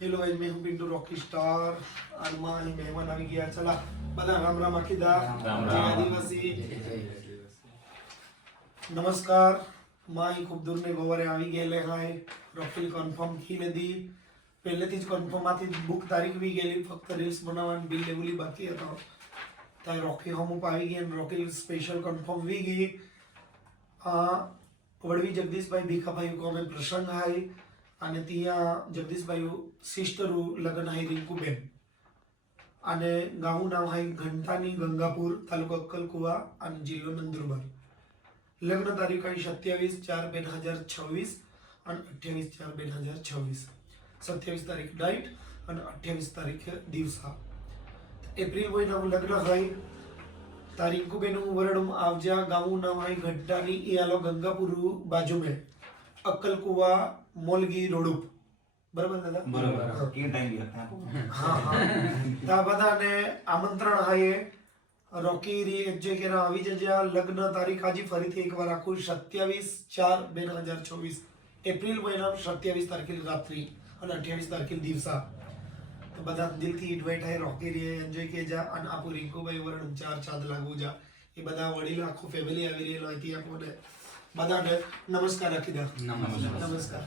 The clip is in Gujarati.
हेलो गाइस, मैं हूं पिंटू रॉकी स्टार और मां ही मेहमान આવી ગયા. ચલા બધા રામ રામ આખીદા. જય આદિવાસી. નમસ્કાર. માં ही खूब दूर ने गोवरे આવી ગયેલે હાય. પ્રોફાઇલ કન્ફર્મ કી લીધી. પહેલેથી જ કન્ફર્મ આથી બુક તારીખ બી ગયેલી, ફક્ત રીલ્સ બનાવવાની બિલ લેવલી બાકી હતો. તાય રોકી હોમ ઉપર આવી ગઈ અને રોકી સ્પેશિયલ કન્ફર્મ વી ગઈ. વડવી જગદીશભાઈ ભીખાભાઈ કો અમે પ્રસંગ હાય અને ત્યાં જગદીશભાઈ સિસ્ટરું લગ્ન હાય રિંકુબેન અને ગામનું નામ હાય ઘંટાની ગંગાપુર, તાલુકો અક્કલકુવા અને જિલ્લો નંદુરબાર. લગ્ન તારીખ હાય 27/4/2026 અને 28/4/2026. 27 તારીખ નાઇટ અને 28 તારીખ દિવસા. એપ્રિલ મહિનામાં લગ્ન હાય. તારીખુબેનું વરડું આવજા, ગામનું નામ હાય ઘંટાની, એ આલો ગંગાપુર બાજુ में અક્કલકુવા મોલગી રોડ. બરાબર દાદા? બરાબર. કે ટાઈમ હતા. હા હા. તા બધાને આમંત્રણ હાય. રોકી રી જે કે આવી જજે. લગ્ન તારીખ આજે ફરીથી એકવાર આખું 27/4/2024 એપ્રિલ મહિના 27 તારીખે રાત્રિ અને 28 તારીખે દિવસા. તો બધા દિલથી ઇન્વાઇટ હાય. રોકી રી એન્જોય કે જા અને આપુ રિંકુભાઈ વરણ 4 ચાંદ લાગુ જા. એ બધા વડીલ આખું ફેમિલી આવી રહેલો હતી. આપણને બધાને નમસ્કાર રાખી દે. નમસ્કાર. નમસ્કાર.